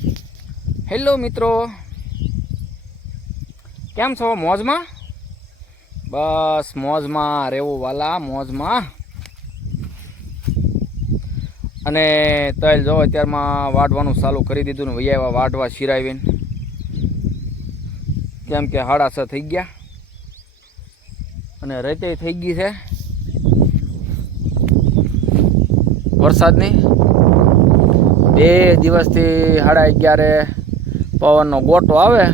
Hello મિત્રો, કેમ છો? મોજમાં? બસ મોજમાં રહેવું વાલા, મોજમાં. અને તલ જો અત્યારમાં વાઢવાનું ચાલુ કરી દીધું ને વૈયા વાઢવા શિરાવીને, કેમ કે 6:30 થઈ ગયા અને રેતે થઈ ગઈ છે વરસાદની. 2 દિવસથી 11:30 પવનનો ગોટો આવે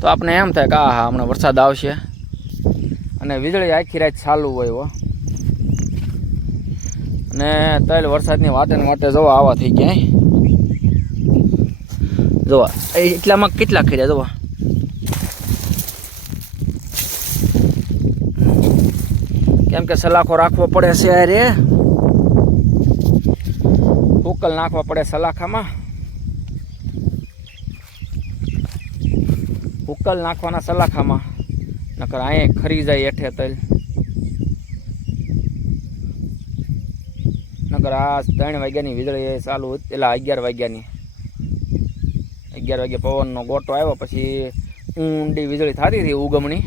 તો આપણે એમ થાય કે હા હમણાં વરસાદ આવશે, અને વીજળી આખી રાત ચાલુ હોય હો. અને તલ વરસાદની વાટે ને વાટે જોવા આવા થઈ ગયા. જોવા એટલામાં કેટલા ખર્યા જોવા. કેમ કે સલાખો રાખવો પડે છે રે, ઉકલ નાખવા પડે સલાખામાં. ઉકલ નાખવાના સલાખામાં, નકર અહીં ખરી જાય હેઠે તલ. નકર આ 3 વાગ્યાની વીજળી ચાલુ, પેલા 11 વાગ્યાની. 11 વાગે પવનનો ગોટો આવ્યો પછી ઊંડી વીજળી થતી હતી ઉગમણી.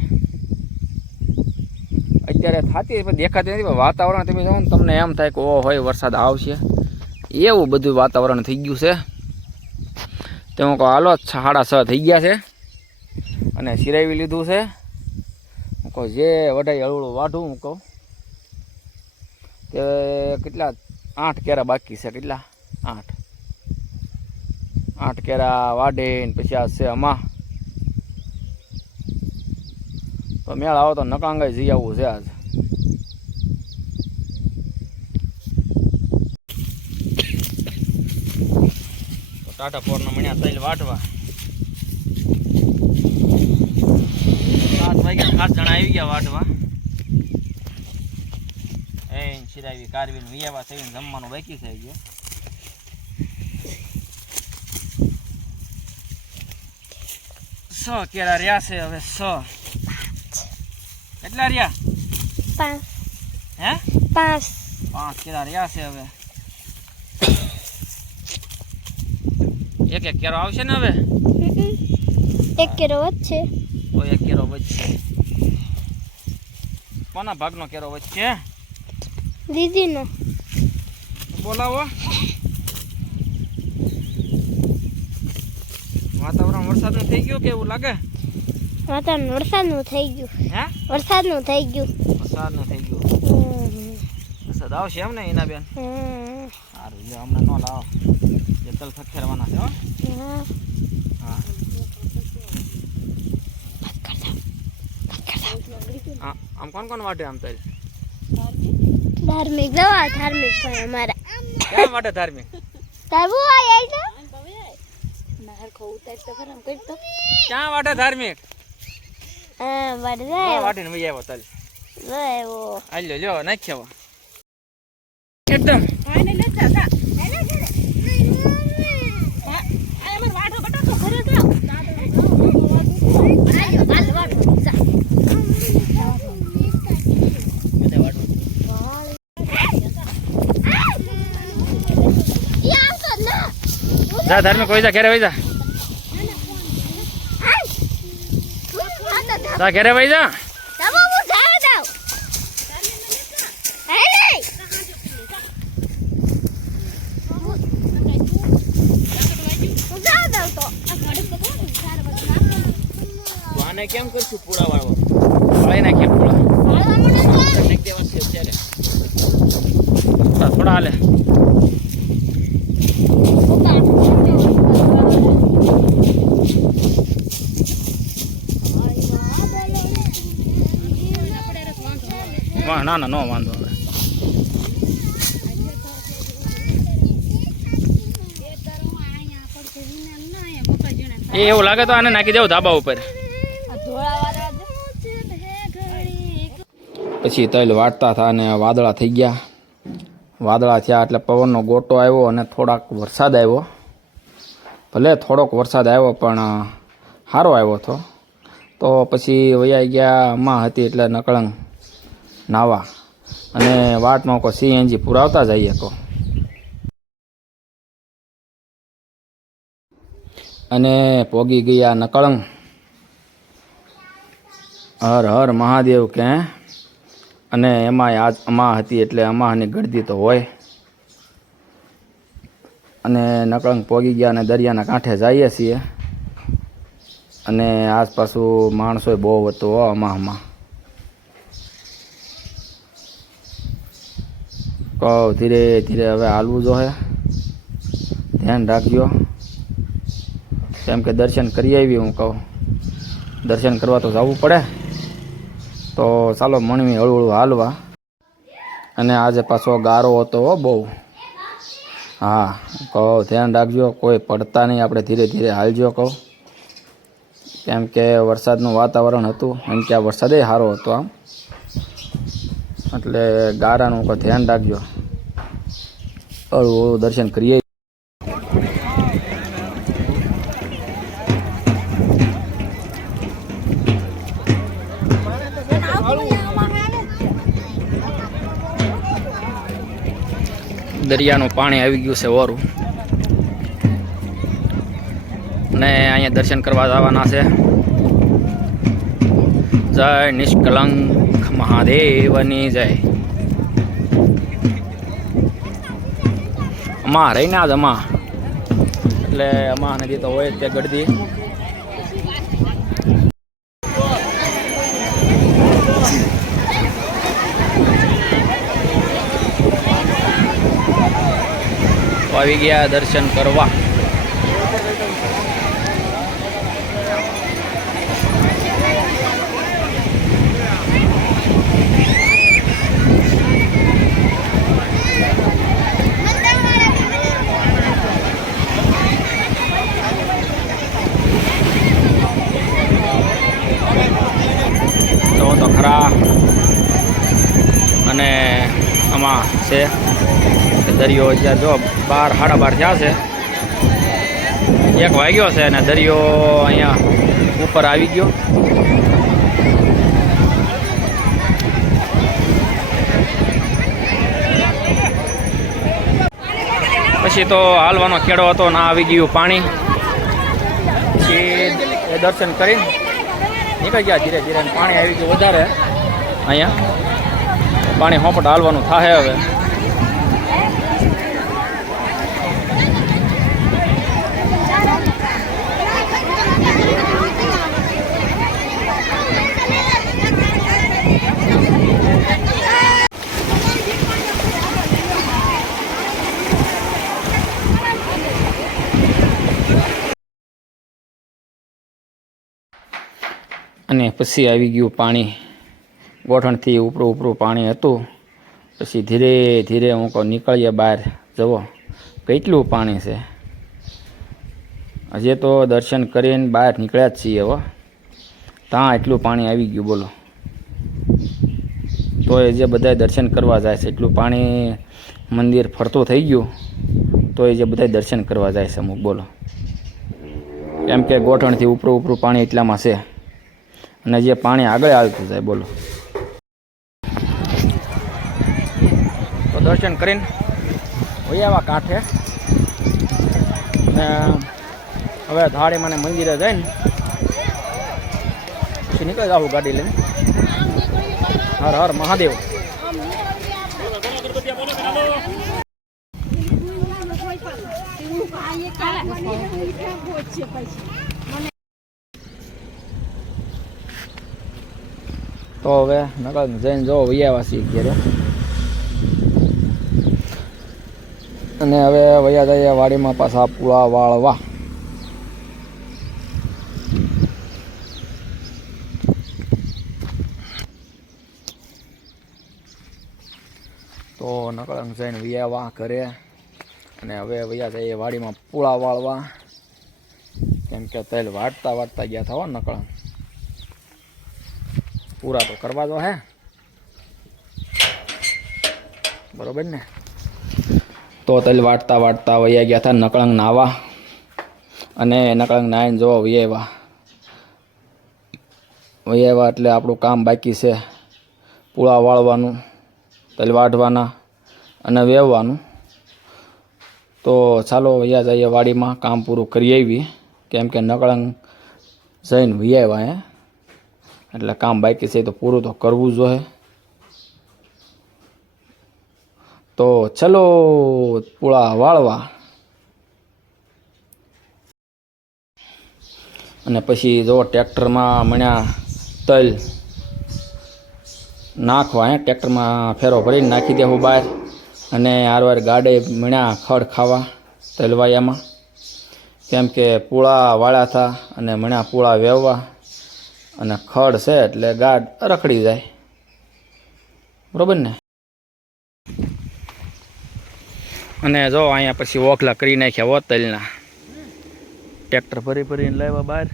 અત્યારે થતી પણ દેખાતી નથી. વાતાવરણ તમે જાઓ ને તમને એમ થાય કે ઓ હોય વરસાદ આવશે, એવું બધું વાતાવરણ થઈ ગયું છે. તો હું કહું હાલો 6:30 થઈ ગયા છે અને સિરાવી લીધું છે. હું કહું જે વઢાઈ હળવળું વાઢું. હું કહું કે કેટલા 8 કેરા બાકી છે. કેટલા 8 કેરા વાઢીને પછી આ છે આમાં તો મેળ આવો તો નકાંગાઈ જઈ આવવું છે આજ. ટાટા પોરના મણ્યા તૈલ વાટવા 7 વાગ્યા 7 જણા આવી ગયા વાટવા. એ શિરાવી કારવીને વિયાવા થઈને જમવાનું બાકી થઈ ગયો. સ કેરા રહ્યા છે હવે. કેટલા રહ્યા? 5. હે 5 કેરા રહ્યા છે હવે. એક કેરો આવશે ને હવે. 1 કેરો વધશે. તો 1 કેરો વધશે. કોના ભાગનો કેરો વધશે? દીદીનો. બોલાવો. વાતાવરણ વરસાદનું થઈ ગયું કે એવું લાગે? વાતાવરણ વરસાદનું થઈ ગયું. હે વરસાદનું થઈ ગયું. વરસાદનું થઈ ગયું. વરસાદ આવશે એમ ને એના બેન? સારું લે, હમણાં ન લાવો, એ તલ ખખેરવાના છે. હો હા આમ કોણ વાટે આમ તલ? ધાર્મિક દવા. ધાર્મિક ભાઈ અમારા ક્યાં વાટે ધાર્મિક? તારબુ આય તો નહર ખો ઉતાર તો ખરામ કરતો. ક્યાં વાટે ધાર્મિક? વાટે જાય વાટીને વઈ આવ્યો તલ. લેવો આલ્યો લ્યો નાખ્યો એકદમ. આને લેતા જા એને ઘરે આ અમાર વાટો બટાકો ઘરે જાવ. આયો હાલ વાટો જા. જા ધાર્મિક વઈ જા, ઘરે વઈ જા. જા ઘરે વઈ જા. આને કેમ કરશું પૂળા વાળવા? વાળી નાખીએ પૂળા. થોડા હાલે. ના ના નો વાંધો. એ એવું લાગે તો આને નાખી દેવું ધાબા ઉપર. પછી તલ વાટતા હતા અને વાદળા થઈ ગયા. વાદળા થયા એટલે પવનનો ગોટો આવ્યો અને થોડાક વરસાદ આવ્યો. ભલે થોડોક વરસાદ આવ્યો પણ સારો આવ્યો હતો. તો પછી વૈયા ગયા માં હતી એટલે નકળંગ નાવા, અને વાટમાં કોઈ સીએનજી પુરાવતા જઈએ તો અને પોગી ગયા નકળંગ. હર હર મહાદેવ કે. અને એમાંય આજ અમા હતી એટલે અમાની ગળદી તો હોય. અને નકળંગ પોગી ગયા અને દરિયાના કાંઠે જઈએ છીએ. અને આસપાસુ માણસો બહુ હતો અમામાં. કહું ધીરે ધીરે હવે હાલવું જોઈએ. ધ્યાન રાખજો. કેમ કે દર્શન કરી આવી હું કહું. દર્શન કરવા તો જવું પડે. તો ચાલો મણવી હળવું હાલવા. અને આજે પાછો ગારો હતો બહુ. હા કહું ધ્યાન રાખજો. કોઈ પડતા નહીં. આપણે ધીરે ધીરે હાલજો કહું. કેમ કે વરસાદનું વાતાવરણ હતું. એમ કે આ વરસાદે સારો હતો આમ. એટલે ગારાનું કોઈ ધ્યાન રાખજો. હળવું હળવું દર્શન કરીએ. દરિયાનું પાણી આવી ગયું છે ઓરું. ને અહીંયા દર્શન કરવા જવાના છે. જય નિષ્કલંક મહાદેવની જય. અમા રહીને જ અમા એટલે અમા નદી તો હોય તે ગળદી. આવી ગયા દર્શન કરવા. તો ખરા. અને આમાં છે દરિયો જ્યાં જો 12 સાડા 12 થયા છે. 1 વાગ્યો છે અને દરિયો અહીંયા ઉપર આવી ગયો. પછી તો હાલવાનો ખેડો હતો ના આવી ગયું પાણી. પછી દર્શન કરીને નીકળી ગયા ધીરે ધીરે. પાણી આવી ગયું વધારે અહીંયા. પાણી હોપટ હાલવાનું થાય હવે. અને પછી આવી ગયું પાણી. ગોઠણથી ઉપરું ઉપરું પાણી હતું. પછી ધીરે ધીરે હું કહું નીકળીએ બહાર. જુઓ કેટલું પાણી છે. હજી તો દર્શન કરીને બહાર નીકળ્યા જ છીએ હવે. ત્યાં એટલું પાણી આવી ગયું બોલો. તો એ જે બધા દર્શન કરવા જાય છે એટલું પાણી મંદિર ફરતું થઈ ગયું. તો એ જે બધા દર્શન કરવા જાય છે અમુક બોલો. કેમ કે ગોઠણથી ઉપરું ઉપરું પાણી એટલામાં છે. અને જે પાણી આગળ આવતું જાય બોલો. તો દર્શન કરીને વૈયાવા કાંઠે. ને હવે ધાડીમાં મંદિરે જઈને પછી નીકળી જાવ ગાડી લઈને. હર હર મહાદેવ. તો હવે નકર જઈને જો વૈયાવા છીએ ઘેરે. અને હવે વૈયા જઈએ વાડીમાં પાછા પૂળા વાળવા. તો નકળંગ જઈને વૈયાવા ઘરે. અને હવે વૈયા જઈએ વાડીમાં પૂળા વાળવા. કેમ કે તેલ વાટતા વાટતા ગયા થવા નકળંગ. પૂરા તો કરવા દો હે બરોબર ને. તો તેલ વાટતા વાટતા વૈયા ગયા હતા નકળંગ નાવા. અને નકળંગ નાઈને જોવા વૈયા એટલે આપણું કામ બાકી છે. પૂળા વાળવાનું, તેલ વાઢવાના અને વેવવાનું. તો ચાલો વૈયા જઈએ વાડીમાં કામ પૂરું કરી આવી. કેમ કે નકળંગ જઈને વિયાવ્યા હે એટલે કામ બાકી છે તો પૂરું તો કરવું જ જોઈએ. તો ચલો પૂળા વાળવા. અને પછી જો ટ્રેક્ટરમાં મણ્યા તલ નાખવા હે, ટ્રેક્ટરમાં ફેરો ભરીને નાખી દેવું બહાર. અને હારવાર ગાડે મણ્યા ખડ ખાવા તલવાયામાં, કેમ કે પૂળા વાળ્યા હતા અને મણ્યા પૂળા વેવવા અને ખડ છે એટલે ગાડ રખડી જાય, બરોબર ને. અને જો અહીંયા પછી ઓખલા કરી નાખ્યા હો તલના. ટ્રેક્ટર ભરી ભરીને લાવ્યા બહાર,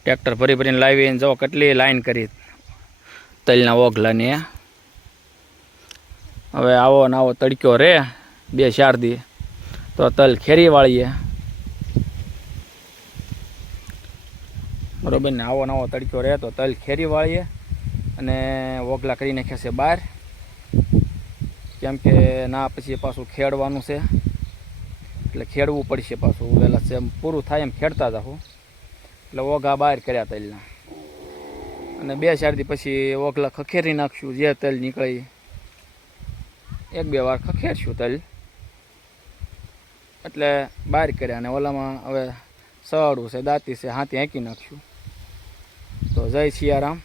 ટ્રેક્ટર ભરી ભરીને લાવીને જો કેટલી લાઈન કરી તલના ઓખલાની. હવે આવો ને આવો તડક્યો રે 2-4 દી તો તલ ખેરી વાળીએ, બરોબર ને. આવો નવો તડક્યો રહે તો તલ ખેરી વાળીએ અને ઓગલા કરી નાખ્યા છે બહાર, કેમ કે ના પછી પાછું ખેડવાનું છે એટલે ખેડવું પડશે પાછું વહેલા છે. પૂરું થાય એમ ખેડતા જાઉં એટલે ઓઘા બહાર કર્યા તલના. અને 2-4 દી પછી ઓગલા ખખેરી નાખશું, જે તલ નીકળે 1-2 વાર ખખેરશું તલ એટલે બહાર કર્યા. અને ઓલામાં હવે સળું છે, દાંતી છે, હાથી હાંકી નાખશું. તો જય સિયારામ.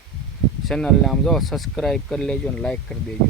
ચેનલને આમ જો સબસ્ક્રાઈબ કરી લેજો અને લાઈક કરી દેજો.